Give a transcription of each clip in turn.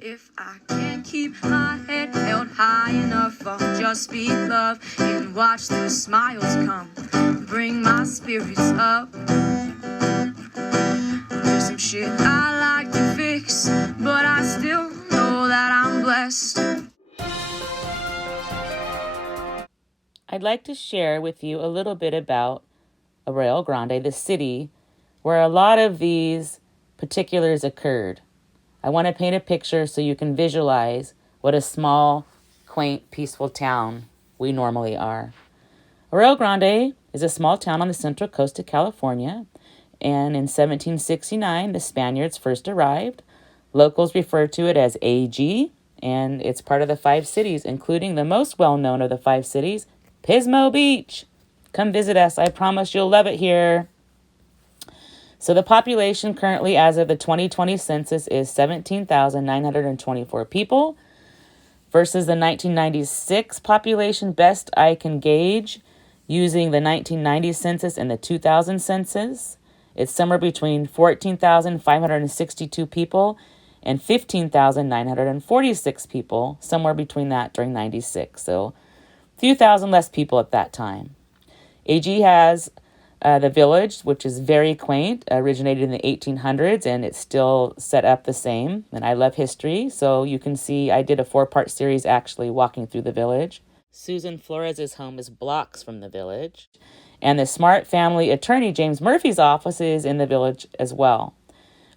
If I can't keep my head held high enough, I'll just speak love and watch the smiles come, bring my spirits up. There's some shit I like to fix, but I still know that I'm blessed. I'd like to share with you a little bit about Arroyo Grande, the city where a lot of these particulars occurred. I want to paint a picture so you can visualize what a small, quaint, peaceful town we normally are. Arroyo Grande is a small town on the central coast of California, and in 1769, the Spaniards first arrived. Locals refer to it as AG, and it's part of the 5 cities, including the most well-known of the 5 cities, Pismo Beach. Come visit us. I promise you'll love it here. So the population currently, as of the 2020 census, is 17,924 people versus the 1996 population. Best I can gauge using the 1990 census and the 2000 census, it's somewhere between 14,562 people and 15,946 people, somewhere between that during 96. So a few thousand less people at that time. AG has the village, which is very quaint, originated in the 1800s, and it's still set up the same. And I love history, so you can see I did a 4-part series actually walking through the village. Susan Flores' home is blocks from the village. And the smart family attorney, James Murphy's office, is in the village as well,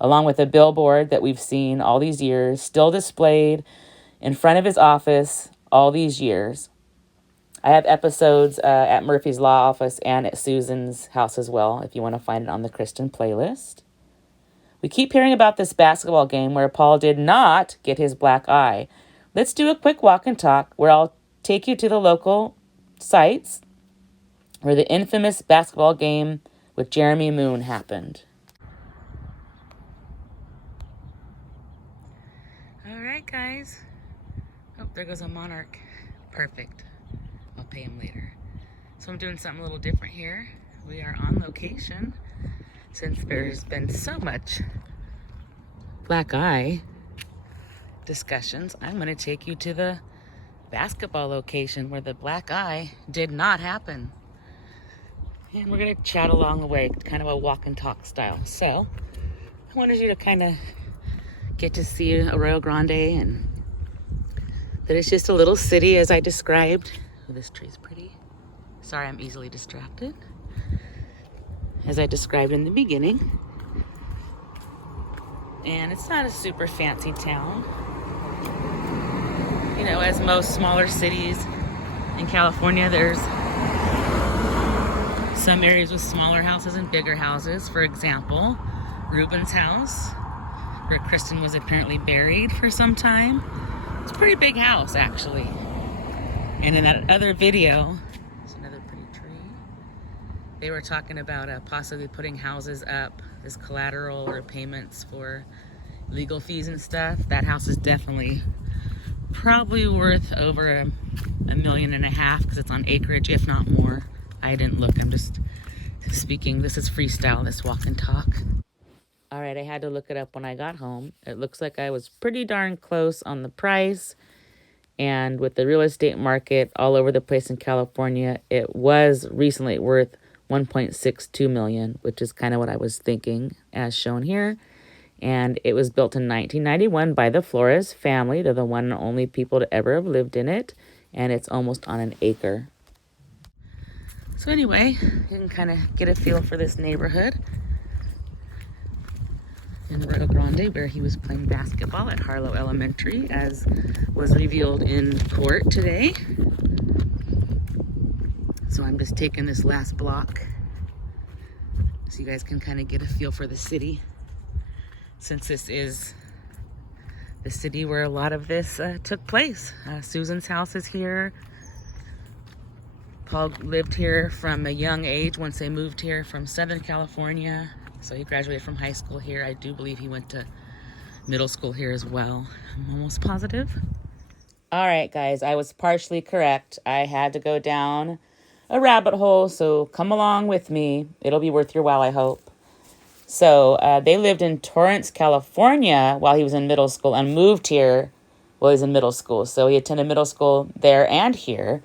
along with a billboard that we've seen all these years, still displayed in front of his office all these years. I have episodes at Murphy's Law Office and at Susan's house as well, if you want to find it on the Kristin playlist. We keep hearing about this basketball game where Paul did not get his black eye. Let's do a quick walk and talk where I'll take you to the local sites where the infamous basketball game with Jeremy Moon happened. All right, guys. Oh, there goes a monarch. Perfect. I'll pay him later. So I'm doing something a little different here. We are on location since there's been so much black eye discussions. I'm going to take you to the basketball location where the black eye did not happen. And we're going to chat along the way, kind of a walk and talk style. So I wanted you to kind of get to see Arroyo Grande and that it's just a little city as I described. Oh, this tree's pretty. Sorry, I'm easily distracted. As I described in the beginning. And it's not a super fancy town. You know, as most smaller cities in California, there's some areas with smaller houses and bigger houses. For example, Ruben's house, where Kristin was apparently buried for some time. It's a pretty big house, actually. And in that other video, there's another pretty tree. They were talking about possibly putting houses up as collateral or payments for legal fees and stuff. That house is definitely probably worth over $1.5 million because it's on acreage, if not more. I didn't look. I'm just speaking. This is freestyle, this walk and talk. All right, I had to look it up when I got home. It looks like I was pretty darn close on the price. And with the real estate market all over the place in California, it was recently worth $1.62 million, which is kind of what I was thinking, as shown here. And it was built in 1991 by the Flores family. They're the one and only people to ever have lived in it. And it's almost on an acre. So anyway, you can kind of get a feel for this neighborhood in Arroyo Grande, where he was playing basketball at Harlow Elementary, as was revealed in court today. So I'm just taking this last block so you guys can kind of get a feel for the city, since this is the city where a lot of this took place. Susan's house is here. Paul lived here from a young age once they moved here from Southern California. So he graduated from high school here. I do believe he went to middle school here as well. I'm almost positive. All right, guys, I was partially correct. I had to go down a rabbit hole, so come along with me. It'll be worth your while, I hope. So they lived in Torrance, California while he was in middle school and moved here while he was in middle school. So he attended middle school there and here.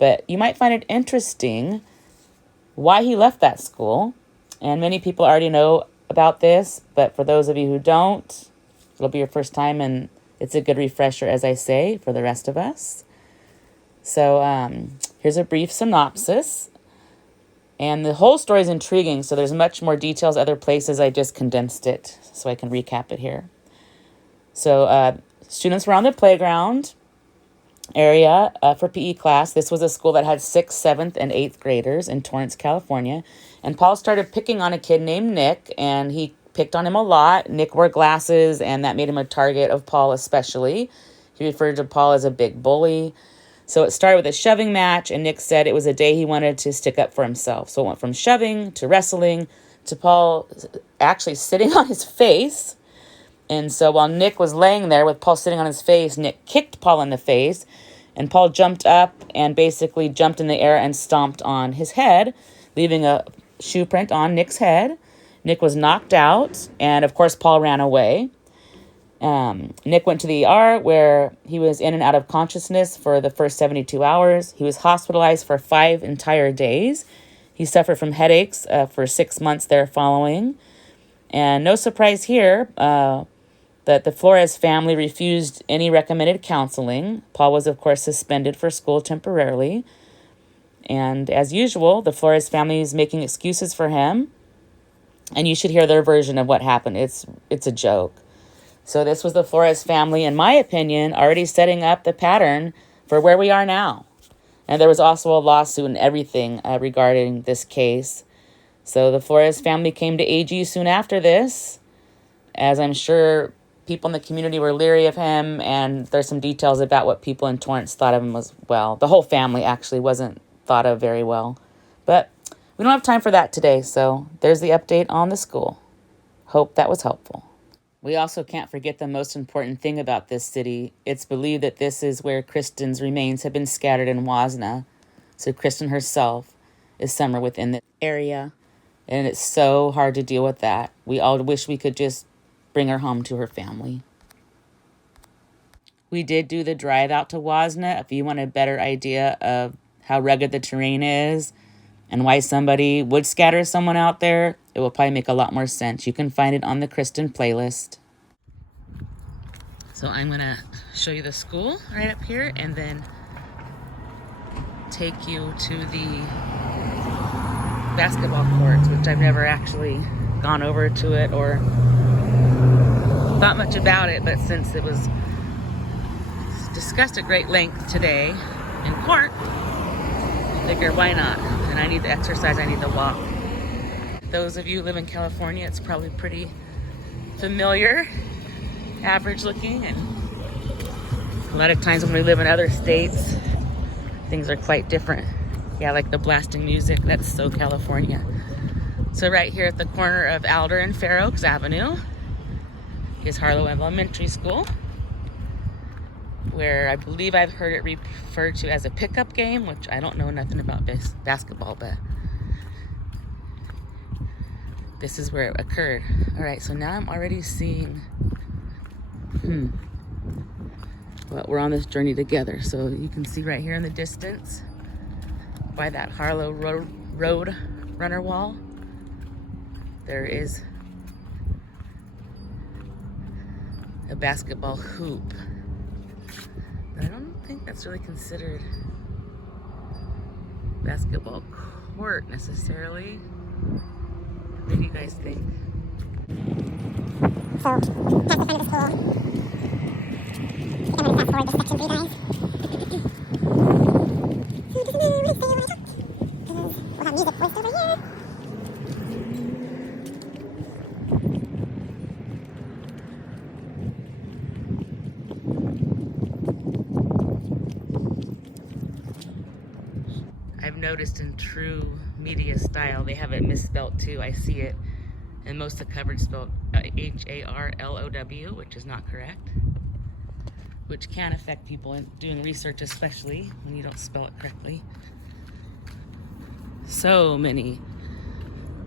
But you might find it interesting why he left that school. And many people already know about this, but for those of you who don't, it'll be your first time, and it's a good refresher, as I say, for the rest of us. So here's a brief synopsis. And the whole story is intriguing, so there's much more details other places. I just condensed it so I can recap it here. So students were on the playground area for PE class. This was a school that had 6th, 7th, and 8th graders in Torrance, California. And Paul started picking on a kid named Nick, and he picked on him a lot. Nick wore glasses, and that made him a target of Paul especially. He referred to Paul as a big bully. So it started with a shoving match, and Nick said it was a day he wanted to stick up for himself. So it went from shoving to wrestling to Paul actually sitting on his face. And so while Nick was laying there with Paul sitting on his face, Nick kicked Paul in the face, and Paul jumped up and basically jumped in the air and stomped on his head, leaving a shoe print on Nick's head. Nick was knocked out, and of course Paul ran away. Nick went to the ER where he was in and out of consciousness for the first 72 hours. He was hospitalized for 5 entire days. He suffered from headaches for 6 months there following. And no surprise here that the Flores family refused any recommended counseling. Paul was, of course, suspended for school temporarily. And as usual, the Flores family is making excuses for him. And you should hear their version of what happened. It's a joke. So this was the Flores family, in my opinion, already setting up the pattern for where we are now. And there was also a lawsuit and everything regarding this case. So the Flores family came to AG soon after this, as I'm sure people in the community were leery of him, and there's some details about what people in Torrance thought of him as well. The whole family actually wasn't thought of very well. But we don't have time for that today, so there's the update on the school. Hope that was helpful. We also can't forget the most important thing about this city. It's believed that this is where Kristin's remains have been scattered in Wasna. So Kristin herself is somewhere within the area. And it's so hard to deal with that. We all wish we could just bring her home to her family. We did do the drive out to Wasna. If you want a better idea of how rugged the terrain is and why somebody would scatter someone out there, it will probably make a lot more sense. You can find it on the Kristin playlist. So I'm going to show you the school right up here and then take you to the basketball courts, which I've never actually gone over to it or thought much about it, but since it was discussed at great length today in court, I figure why not? And I need the exercise, I need the walk. Those of you who live in California, it's probably pretty familiar, average looking, and a lot of times when we live in other states, things are quite different. Yeah, like the blasting music, that's so California. So right here at the corner of Alder and Fair Oaks Avenue is Harlow Elementary School, where I believe I've heard it referred to as a pickup game, which I don't know nothing about basketball, but this is where it occurred. All right, so now I'm already seeing, well, we're on this journey together. So you can see right here in the distance by that Harlow Road runner wall, there is a basketball hoop. But I don't think that's really considered basketball court necessarily. What do you guys think? So, that's the front of the school. I'm going to fast forward this section for you guys. So it doesn't matter what I say or what I talk, because we'll have music voiced over here. I've noticed in true media style, they have it misspelled too. I see it, and most of the coverage spelled Harlow, which is not correct, which can affect people in doing research, especially when you don't spell it correctly. So many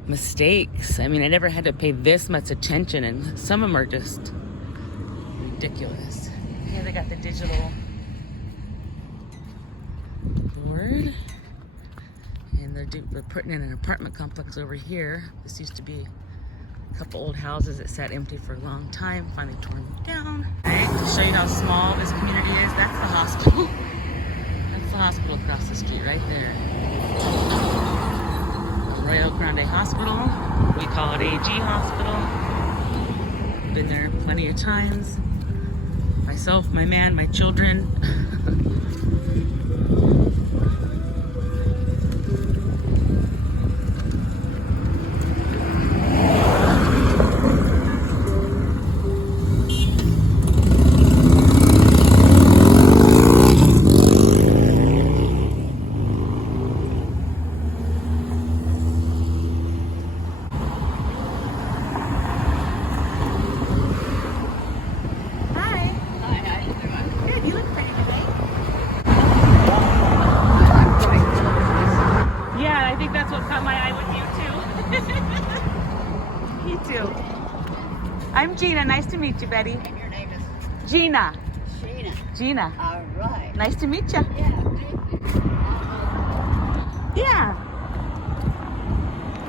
mistakes. I mean, I never had to pay this much attention, and some of them are just ridiculous. Here they got the digital board, and they're putting in an apartment complex over here. This used to be a couple old houses that sat empty for a long time, finally torn down. Right, to show you how small this community is, that's the hospital. That's the hospital across the street right there. Arroyo Grande Hospital. We call it AG Hospital. Been there plenty of times. Myself, my man, my children. I'm Gina. Nice to meet you, Betty. And your name is Gina. Sheena. Gina. All right. Nice to meet you. Yeah, thank you. Yeah.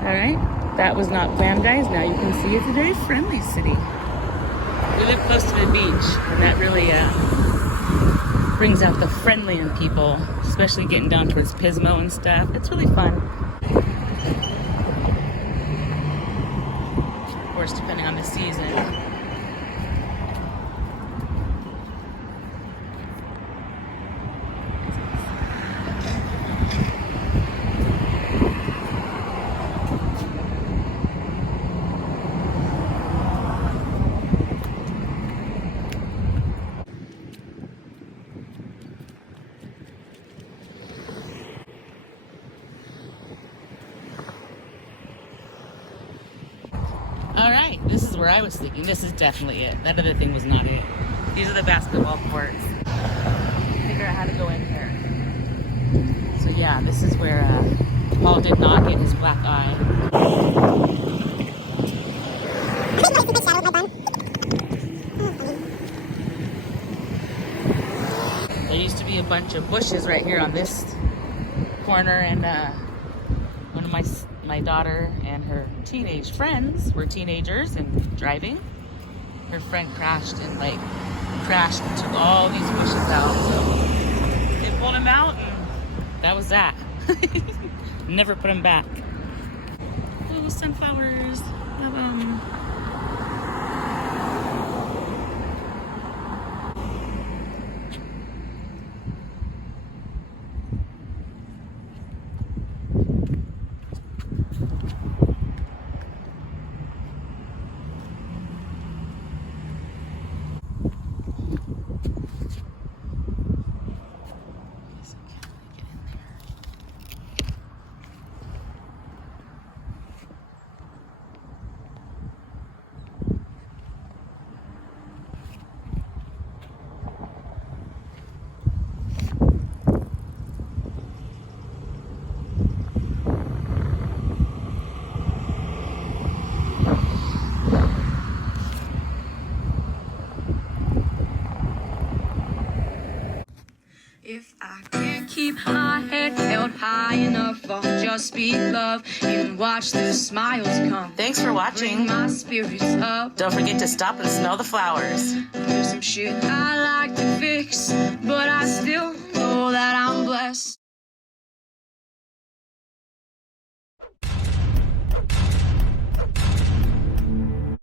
All right. That was not planned, guys. Now you can see it's a very friendly city. We live close to the beach, and that really brings out the friendly in people, especially getting down towards Pismo and stuff. It's really fun. Of course, depending on the season. All right, this is where I was thinking. This is definitely it. That other thing was not it. These are the basketball courts. Figure out how to go in here. So yeah, this is where Paul did not get his black eye. There used to be a bunch of bushes right here on this corner, and one of my daughter and her teenage friends were teenagers and driving. Her friend crashed and took all these bushes out. So they pulled him out, and that was that. Never put him back. Ooh, sunflowers. Love 'em. If I can't keep my head held high enough, I'll just speak love and watch the smiles come. Thanks for Bring watching. my spirits up. Don't forget to stop and smell the flowers. There's some shit I like to fix.